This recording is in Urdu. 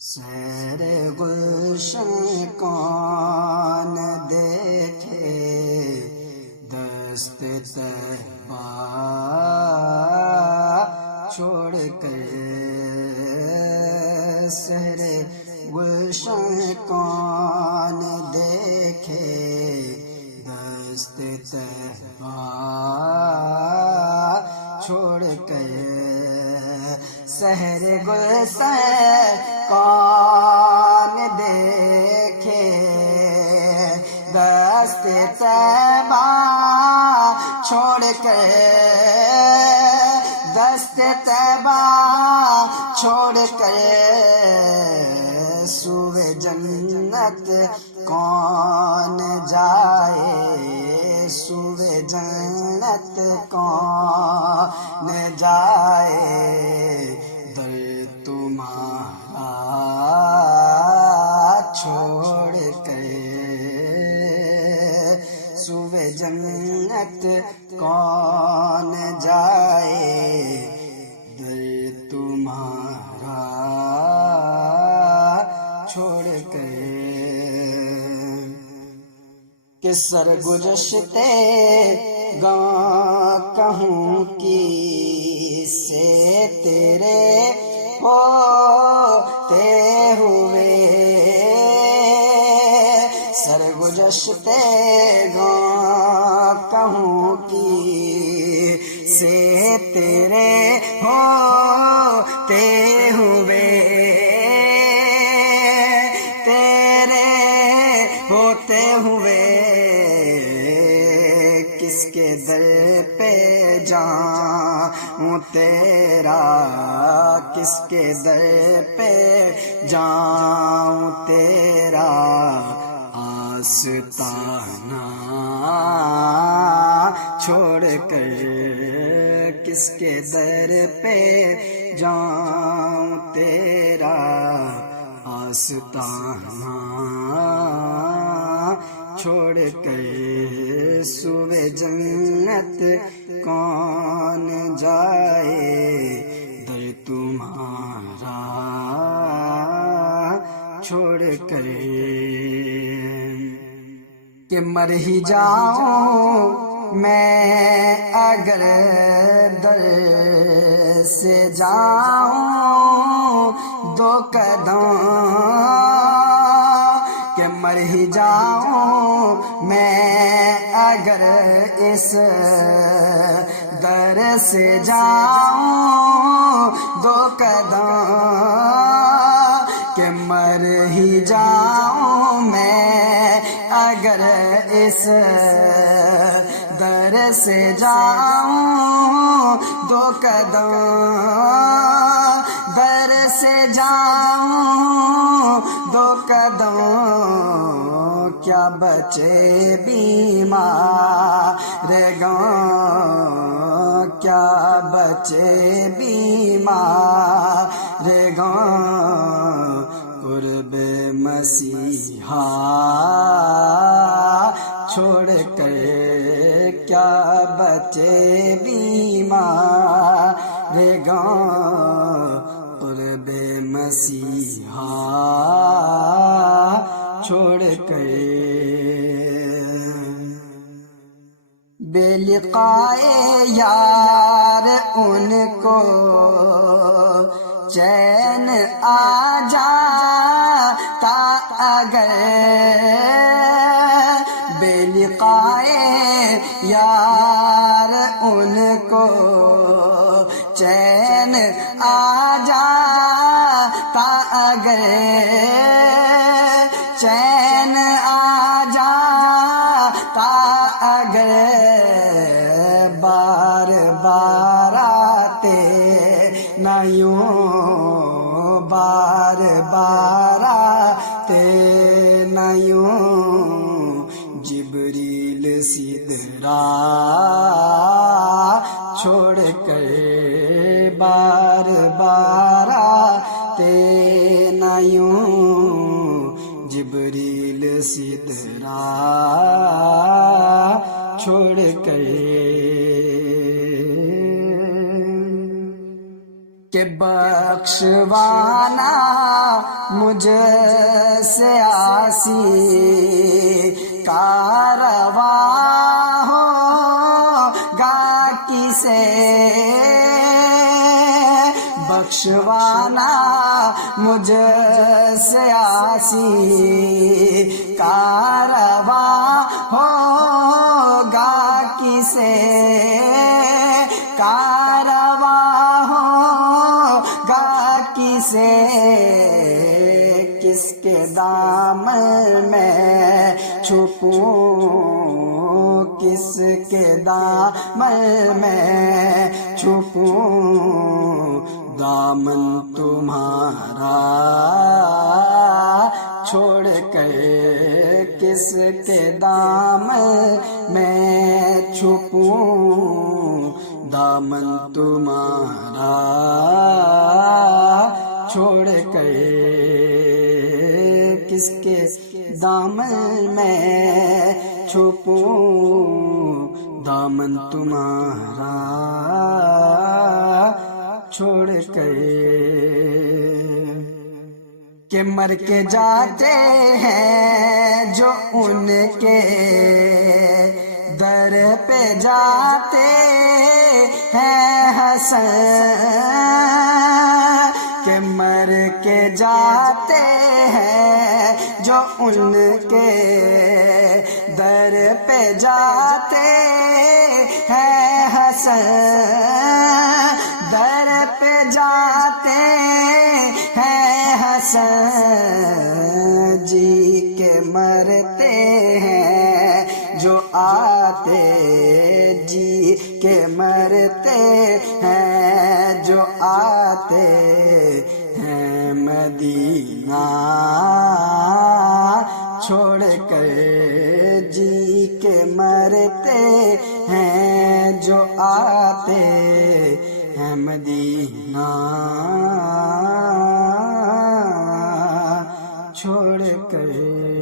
سیر گلشن کون دیکھے دست طیبہ چھوڑ کر، سیر گلشن کون دیکھے دست طیبہ چھوڑ کر، سحر گلشن کون دیکھے دست طیبہ چھوڑ کر، دست طیبہ چھوڑ کر، سوئے جنت کون جائے، سوئے جنت کون جائے، در تمہارا چھوڑ کر، سوئے جنت کون جائے، در تمہارا چھوڑ کر، کہ سرگزشتے گاں کہوں کی سے تیرے ہوتے ہوئے، سرگزشتے گاں کہوں کی سے تیرے ہوتے ہوئے، تیرے ہوتے ہوئے، کس کے در پہ جاؤں تیرا، کس کے در پہ جاؤں تیرا، آستانہ چھوڑ کر، کس کے در پہ جاؤں تیرا، آستانہ چھوڑ کر، سوئے جنت کون جائے، در تمہارا چھوڑ کر، کہ مر ہی جاؤں میں اگر در سے جاؤں دو قدم، کہ مر ہی جاؤں میں اگر اس در سے جاؤں دو قدم، کہ مر ہی جاؤں میں اگر اس در سے جاؤں دو قدم، در سے جاؤں دو قدم، کیا بچے بیمار گاں، کیا بچے بیمار گاں، قرب مسیحا چھوڑ کر، کیا بچے بیمار گاں، قرب مسیحا چھوڑ کر، بے لقائے یار ان کو چین آ جاتا اگر، بے لقائے یار ان کو چین آ جاتا اگر، چین آ جاتا اگر، بار بار آتے نہ یوں، بار بار آتے نہ یوں، جبریل سدرا چھوڑ کر، بار بار آتے نہ یوں، جبریل سدرا چھوڑ کر، کہ بخشوانا مجھ سے آسی کارواں ہوگا کسے بخشوانا، مجھ سے آسی کارواں ہوگا کسے کارواں ہوگا کسے، کس کے دامن میں چھپوں، کس کے دامن میں چھپوں، دامن تمہارا چھوڑ کر کس کے دامن میں چھپوں، دامن تمہارا چھوڑ کر کس کے دامن میں چھپوں، دامن تمہارا چھوڑ کر، کہ مر کے جاتے ہیں جو ان کے در پہ جاتے ہیں حسن، کہ مر کے جاتے ہیں جو ان کے در پہ جاتے ہیں حسن، در پہ جاتے ہیں حسن، جی کے مرتے ہیں جو آتے، جی کے مرتے ہیں جو آتے ہیں مدینہ چھوڑ کر، جی کے مرتے ہیں جو آتے ہیں مدینہ چھوڑ کر۔